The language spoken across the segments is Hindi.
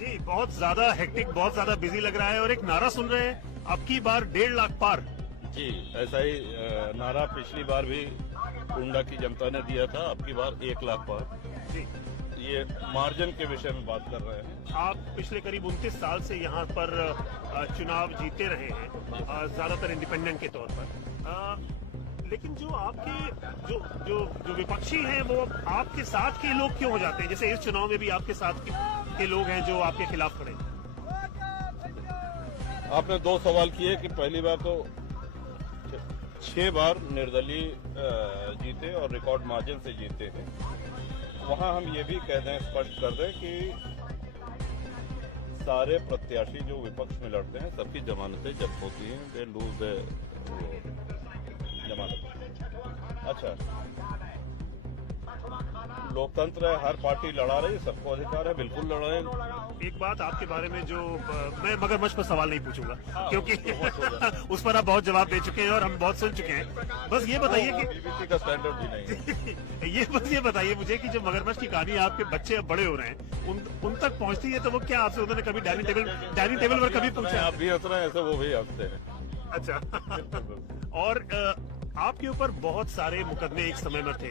जी, बहुत ज्यादा हेक्टिक, बहुत ज्यादा बिजी लग रहा है और एक नारा सुन रहे हैं, अब की बार 1.5 लाख पार। जी, ऐसा ही नारा पिछली बार भी कुंडा की जनता ने दिया था, अब की बार 1 लाख पार। जी, ये मार्जिन के विषय में बात कर रहे हैं। आप पिछले करीब 29 साल से यहाँ पर चुनाव जीते रहे हैं, ज्यादातर इंडिपेंडेंट के तौर पर। लेकिन जो आपके जो जो जो विपक्षी हैं वो आपके साथ के लोग क्यों हो जाते हैं? जैसे इस चुनाव में भी आपके साथ के लोग हैं जो आपके खिलाफ खड़े हैं। आपने 2 सवाल किए कि पहली बार तो 6 बार निर्दलीय जीते और रिकॉर्ड मार्जिन से जीते हैं। वहां हम ये भी कह दें, स्पष्ट कर दें कि सारे प्रत्याशी जो विपक्ष में लड़ते हैं सबकी जमानतें जब्त होती हैं, दे लूज जमानत। अच्छा, लोकतंत्र है, हर पार्टी लड़ा रही, सबको अधिकार है, बिल्कुल लड़ाएं। एक बात आपके बारे में जो मैं मगरमच्छ पर सवाल नहीं पूछूंगा, क्योंकि उस पर आप बहुत जवाब दे चुके हैं और हम बहुत सुन चुके हैं। बस ये बताइए कि बीबीसी का स्टैंडर्ड भी नहीं है। ये बताइए मुझे कि जो मगरमच्छ की कहानी आपके बच्चे अब बड़े हो रहे हैं, उन तक पहुंचती है तो वो क्या आपसे उन्होंने कभी डाइनिंग टेबल पर कभी पूछा? आप भी हंस रहे हैं, ऐसे वो भी हंसते हैं। अच्छा, और आपके ऊपर बहुत सारे मुकदमे एक समय में थे।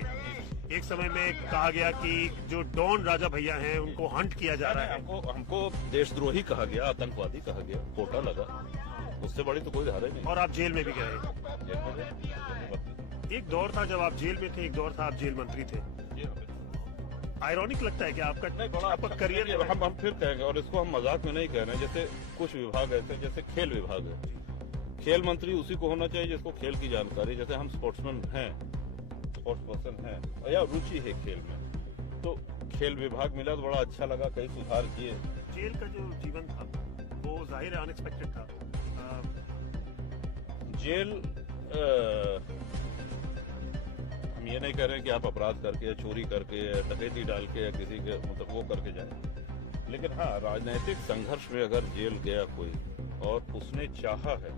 एक समय में कहा गया कि जो डॉन राजा भैया हैं उनको हंट किया जा रहा है। हमको देशद्रोही कहा गया, आतंकवादी कहा गया, कोटा लगा, उससे बड़ी तो कोई धारा नहीं। और आप जेल में भी गए। एक दौर था जब आप जेल में थे, एक दौर था आप जेल मंत्री थे। आयरॉनिक लगता है कि आपका करियर। हम फिर कहेंगे, और इसको हम मजाक में नहीं कह रहे हैं। जैसे कुछ विभाग ऐसे, जैसे खेल विभाग है, खेल मंत्री उसी को होना चाहिए जिसको खेल की जानकारी। जैसे हम स्पोर्ट्समैन हैं, स्पोर्ट्स पर्सन हैं या रुचि है खेल में, तो खेल विभाग मिला तो बड़ा अच्छा लगा, कई सुधार किए। जेल का जो जीवन था वो जाहिर है अनएक्सपेक्टेड था। जेल हम ये नहीं कह रहे हैं कि आप अपराध करके या चोरी करके या डकैती डाल के या किसी के मतलब वो करके जाए, लेकिन हाँ, राजनीतिक संघर्ष में अगर जेल गया कोई और उसने चाहा है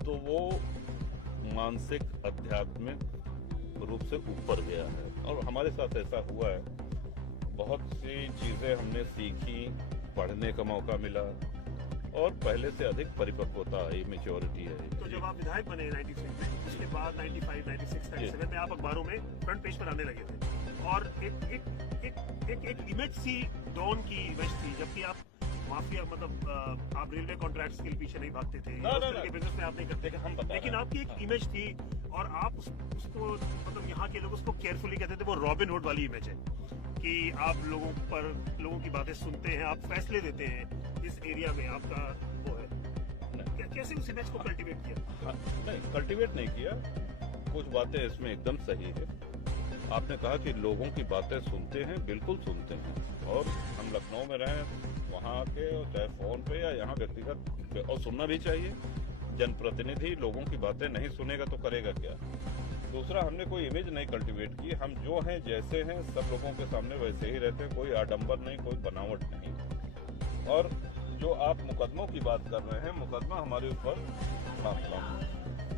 तो वो मानसिक आध्यात्मिक रूप से ऊपर गया है। और हमारे साथ ऐसा हुआ है, बहुत सी चीजें हमने सीखी, पढ़ने का मौका मिला और पहले से अधिक परिपक्वता आई, मेच्योरिटी है। तो जब आप विधायक बने 96 में, उसके बाद 95, 96, 97 में आप अखबारों में फ्रंट पेज पर आने लगे थे और एक इमेज सी डॉन की इमेज थी, जबकि आप माफिया मतलब आप रेलवे कॉन्ट्रैक्ट्स के पीछे नहीं भागते थे, बिजनेस में आप नहीं करते थे, लेकिन आपकी एक इमेज थी और आप उसको मतलब यहाँ के लोग उसको केयरफुली कहते थे। वो रॉबिन हुड वाली इमेज है कि आप लोगों की बातें सुनते हैं, आप फैसले देते हैं, इस एरिया में आपका वो है। कैसे उस इमेज को कल्टीवेट किया? नहीं, कल्टीवेट नहीं किया। कुछ बातें इसमें एकदम सही है। आपने कहा कि लोगों की बातें सुनते हैं, बिल्कुल सुनते हैं। और हम लखनऊ में रहें, वहाँ के चाहे फोन पे या यहाँ व्यक्तिगत, और सुनना भी चाहिए। जनप्रतिनिधि लोगों की बातें नहीं सुनेगा तो करेगा क्या? दूसरा, हमने कोई इमेज नहीं कल्टीवेट की। हम जो हैं जैसे हैं सब लोगों के सामने वैसे ही रहते हैं, कोई आडंबर नहीं, कोई बनावट नहीं। और जो आप मुकदमों की बात कर रहे हैं, मुकदमा हमारे ऊपर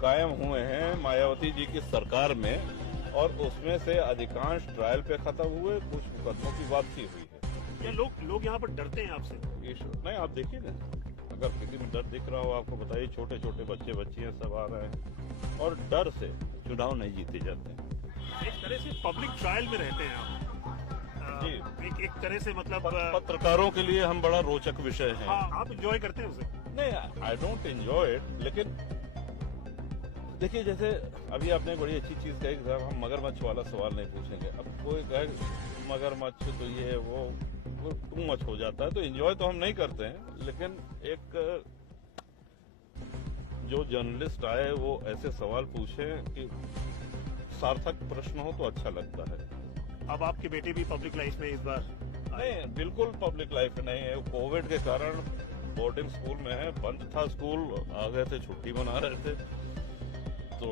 कायम हुए हैं मायावती जी की सरकार में, और उसमें से अधिकांश ट्रायल पे खत्म हुए, कुछ मुकदमों की वापसी हुई है। या लोग यहाँ पर डरते हैं आपसे? नहीं, आप देखिए ना, अगर किसी में डर दिख रहा हो आपको बताइए। छोटे छोटे बच्चे बच्चियां सब आ रहे हैं और डर से चुनाव नहीं जीते जाते हैं। एक तरह से पब्लिक ट्रायल में रहते हैं आप जी। एक तरह से मतलब पत्रकारों के लिए हम बड़ा रोचक विषय है। हाँ, आप एंजॉय करते हैं उसे? नहीं, आई डोंट एंजॉय इट, लेकिन देखिए, जैसे अभी आपने बड़ी अच्छी चीज कही, हम मगरमच्छ वाला सवाल नहीं पूछेंगे। अब कोई कहे मगरमच्छ तो ये वो टू मच हो जाता है, तो एंजॉय तो हम नहीं करते हैं। लेकिन एक जो जर्नलिस्ट आए वो ऐसे सवाल पूछे कि सार्थक प्रश्न हो तो अच्छा लगता है। अब आपके बेटे भी पब्लिक लाइफ में इस बार? नहीं, बिल्कुल पब्लिक लाइफ में नहीं है। कोविड के कारण बोर्डिंग स्कूल में है, बंद था स्कूल, आ गए थे, छुट्टी मना रहे थे, तो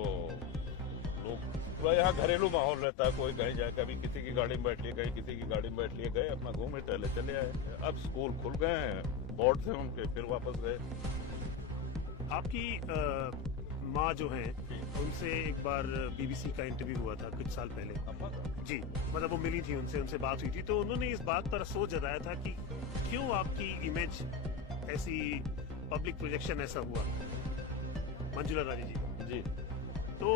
लोग यहाँ घरेलू माहौल रहता है। कोई कहीं जाए, कभी किसी की गाड़ी में बैठ लिए, कहीं किसी की गाड़ी में बैठ लिए, गए अपना घूमे टहले चले आए। अब स्कूल खुल गए हैं, बोर्ड से उनके फिर वापस गए। आपकी माँ जो हैं उनसे एक बार बीबीसी का इंटरव्यू हुआ था कुछ साल पहले। जी, मतलब वो मिली थी उनसे बात हुई थी, तो उन्होंने इस बात पर अफसोस जताया था कि क्यों आपकी इमेज ऐसी, पब्लिक प्रोजेक्शन ऐसा हुआ, मंजुला रानी जी। जी तो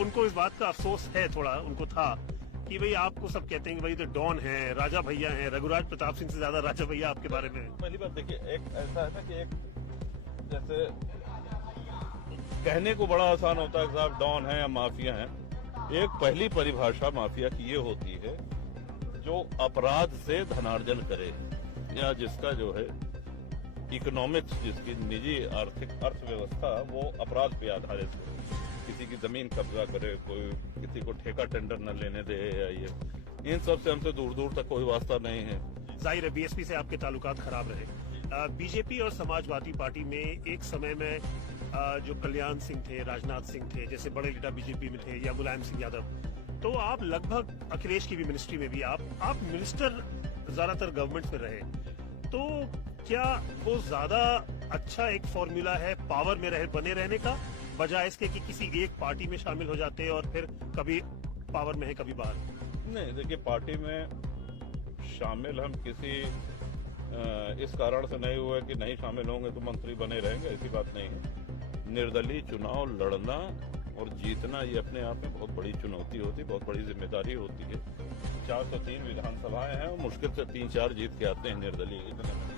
उनको इस बात का अफसोस है, थोड़ा उनको था कि भाई आपको सब कहते हैं कि भाई तो डॉन है, राजा भैया हैं, रघुराज प्रताप सिंह से ज्यादा राजा भैया आपके बारे में। पहली बात देखिए, एक ऐसा है ना कि एक जैसे कहने को बड़ा आसान होता है कि साहब डॉन है या माफिया है। एक पहली परिभाषा माफिया की ये होती है जो अपराध से धनार्जन करे, या जिसका जो है इकोनॉमिक्स, जिसकी निजी आर्थिक अर्थव्यवस्था वो अपराध पे आधारित है। किसी की जमीन कब्जा करे, कोई किसी को ठेका टेंडर न लेने दे, या ये इन सब से हमसे दूर दूर तक कोई वास्ता नहीं है। जाहिर है बीएसपी से आपके ताल्लुकात खराब रहे। बीजेपी और समाजवादी पार्टी में एक समय में जो कल्याण सिंह थे, राजनाथ सिंह थे, जैसे बड़े लीडर बीजेपी में थे, या मुलायम सिंह यादव, तो आप लगभग अखिलेश की भी मिनिस्ट्री में भी आप मिनिस्टर ज्यादातर गवर्नमेंट में रहे, तो क्या वो ज्यादा अच्छा एक फॉर्मूला है पावर में बने रहने का, बजाय इसके कि किसी एक पार्टी में शामिल हो जाते हैं और फिर कभी पावर में है कभी बाहर? नहीं, देखिए, पार्टी में शामिल हम किसी इस कारण से नहीं हुए कि नहीं शामिल होंगे तो मंत्री बने रहेंगे, ऐसी बात नहीं है। निर्दलीय चुनाव लड़ना और जीतना ये अपने आप में बहुत बड़ी चुनौती होती है, बहुत बड़ी जिम्मेदारी होती है। 403 विधानसभाएं हैं और मुश्किल से 3-4 जीत के आते हैं निर्दलीय, इतने में।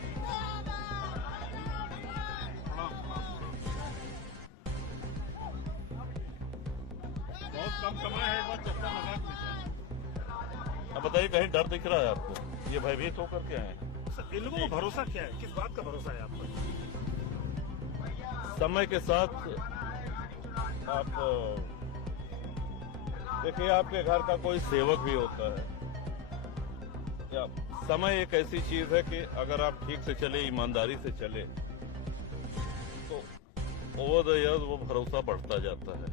बहुत कम समय है, बहुत चक्कर लगा के। अब बताइए, कहीं डर दिख रहा है आपको? ये भयभीत होकर के आए? इन लोगों को भरोसा क्या है, किस बात का भरोसा है आपको? समय के साथ आप देखिए, आपके घर का कोई सेवक भी होता है, या समय एक ऐसी चीज है कि अगर आप ठीक से चले, ईमानदारी से चले, तो ओवर द ईयर्स वो भरोसा बढ़ता जाता है।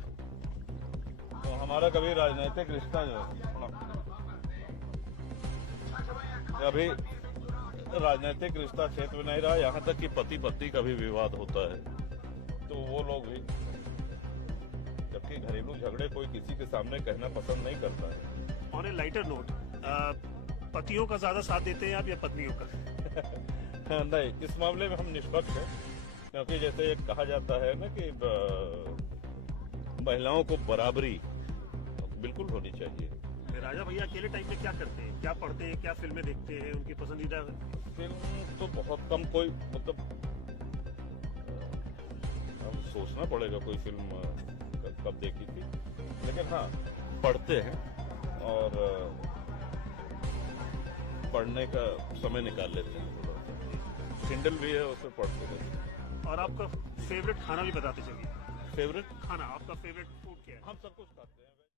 तो हमारा कभी राजनीतिक रिश्ता जो है, अभी राजनीतिक रिश्ता क्षेत्र में नहीं रहा, यहाँ तक कि पति पत्नी का भी विवाद होता है, तो वो लोग भी, जबकि घरेलू झगड़े कोई किसी के सामने कहना पसंद नहीं करता है। ऑन ए लाइटर नोट, पतियों का ज्यादा साथ देते हैं आप या पत्नियों का? नहीं, इस मामले में हम निष्पक्ष हैं, क्योंकि जैसे कहा जाता है ना कि महिलाओं को बराबरी बिल्कुल होनी चाहिए। राजा भैया अकेले टाइम में क्या करते हैं, क्या पढ़ते हैं, क्या फिल्में देखते हैं, उनकी पसंदीदा फिल्म तो बहुत कम, कोई मतलब अब सोचना पड़ेगा कोई फिल्म कब देखी थी, लेकिन हाँ, पढ़ते हैं और पढ़ने का समय निकाल लेते हैं। किंडल भी है, उसमें पढ़ते रहते हैं। और आपका फेवरेट खाना भी बताते चलिए। फेवरेट खाना, आपका फेवरेट फूड क्या है? हम सब कुछ खाते हैं।